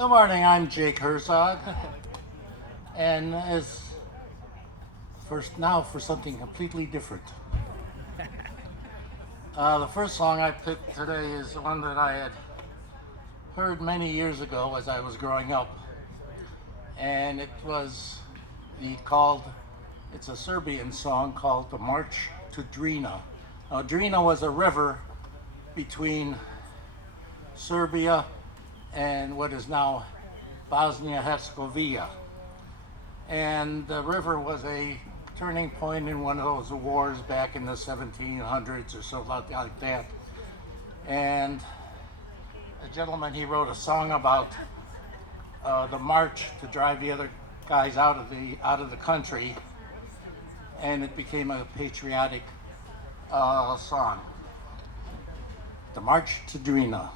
Good morning, I'm Jake Herzog, and as first now for something completely different. The first song I picked today is one that I had heard many years ago as I was growing up, and it was called, it's a Serbian song called The March to Drina. Now, Drina was a river between Serbia and what is now Bosnia-Herzegovina. And the river was a turning point in one of those wars back in the 1700s or so like that. And a gentleman, he wrote a song about the march to drive the other guys out of the country, and it became a patriotic song. The March to Drina.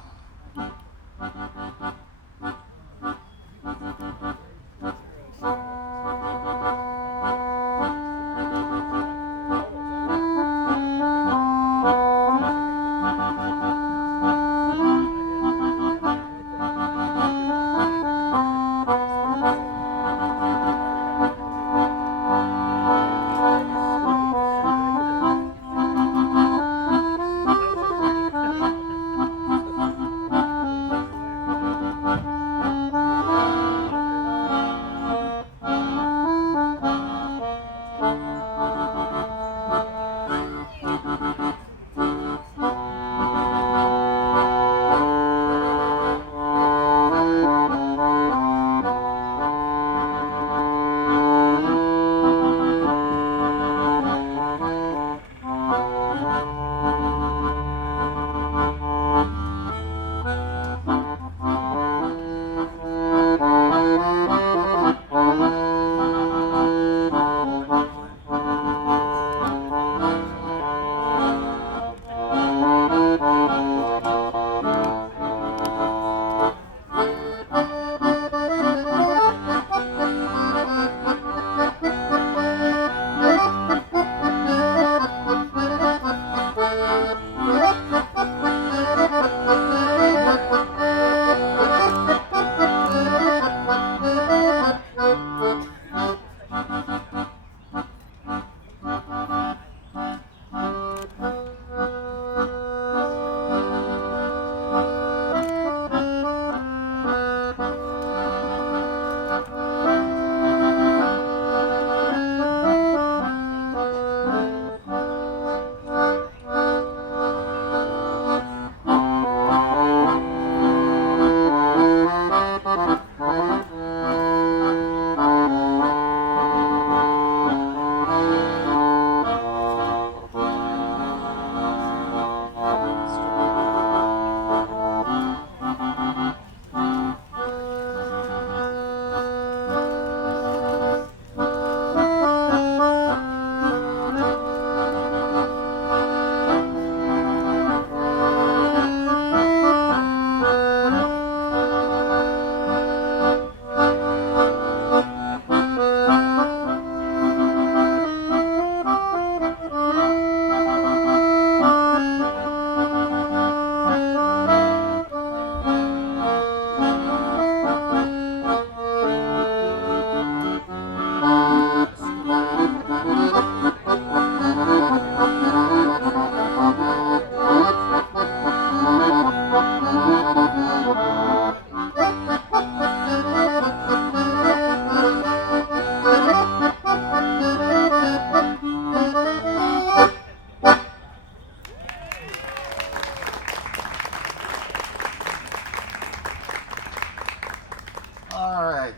All right.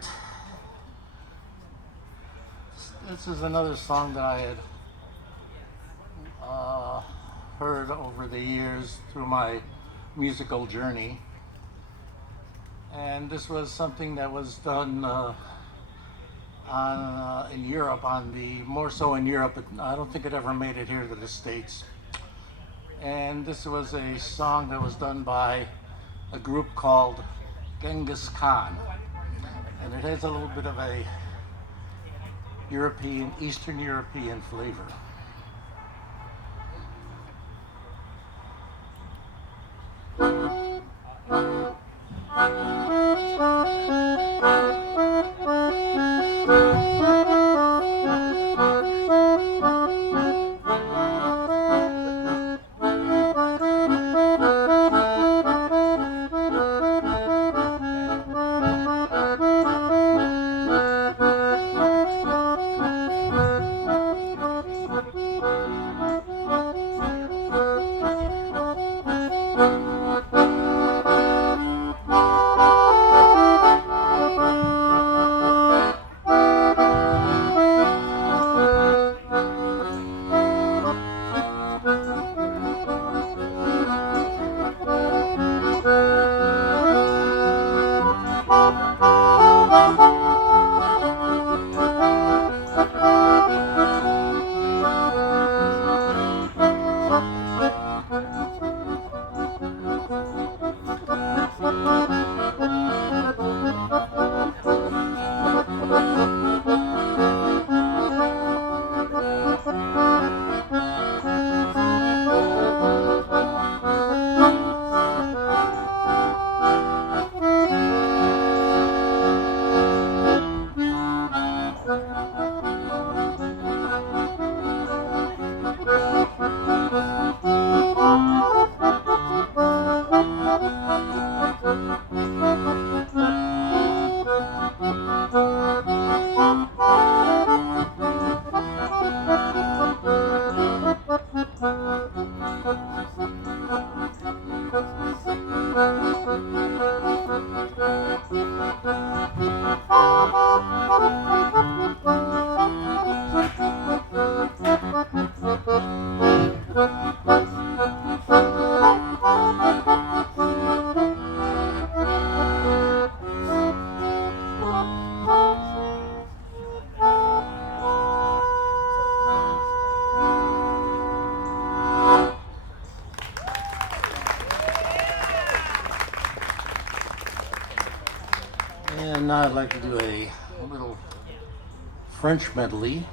This is another song that I had heard over the years through my musical journey. And this was something that was done in Europe, more so in Europe, but I don't think it ever made it here to the States. And this was a song that was done by a group called Genghis Khan. And it has a little bit of a Eastern European flavor. And now I'd like to do a little French medley.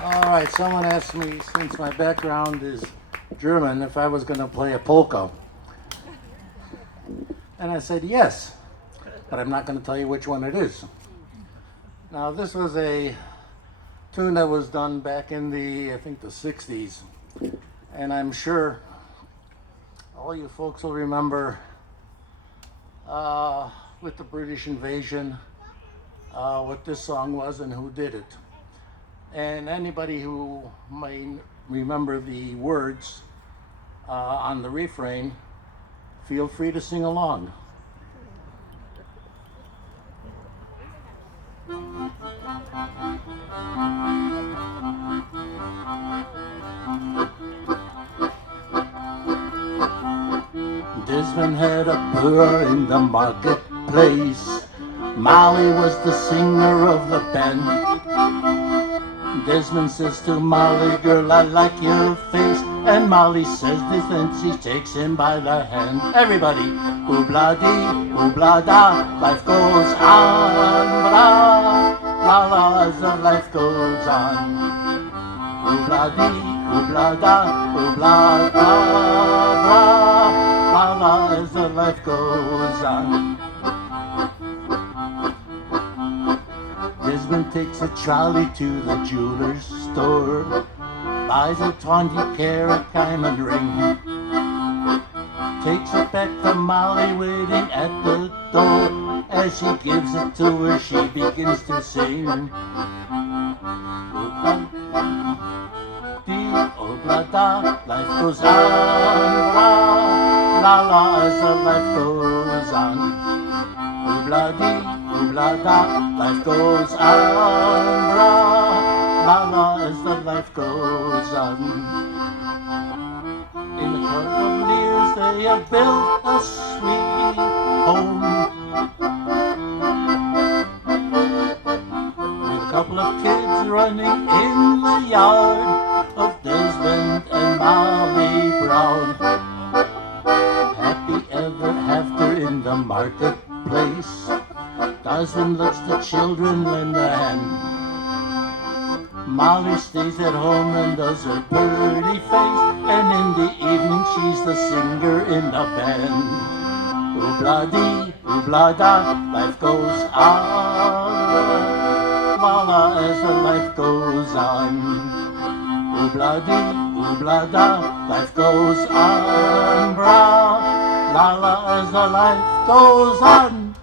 All right, someone asked me, since my background is German, if I was going to play a polka. And I said yes, but I'm not going to tell you which one it is. Now, this was a tune that was done back in the, I think, the 60s. And I'm sure all you folks will remember with the British invasion what this song was and who did it. And anybody who may remember the words on the refrain, feel free to sing along. Desmond had a poor in the marketplace. Molly was the singer of the band. Desmond says to Molly, girl, I like your face. And Molly says this and she takes him by the hand. Everybody, ooh-blah-dee, ooh-blah-da, life goes on, blah, la la, as the life goes on. Ooh-blah-dee, ooh-blah-da, ooh-blah-da, blah, la la, as the life goes on. Desmond takes a trolley to the jeweler's store, buys a 20-carat diamond ring, takes it back to Molly waiting at the door. As she gives it to her, she begins to sing. Ooh-blah-dee, life goes on, la la, as the life goes on. Ooh-blah-dee, ooh-blah-da, life goes on, la la, as the life goes on. In a couple of years they have built a sweet home, with a couple of kids running in the yard of Desmond and Molly Brown. Happy ever after in the marketplace, Desmond lets the children lend a hand. Molly stays at home and does her pretty face, and in the evening she's the singer in the band. Ooh-blah-dee, ooh-blah-da, life goes on, la la, as the life goes on. Ooh-blah-dee, ooh-blah-da, life goes on, brah, la la, as the life goes on.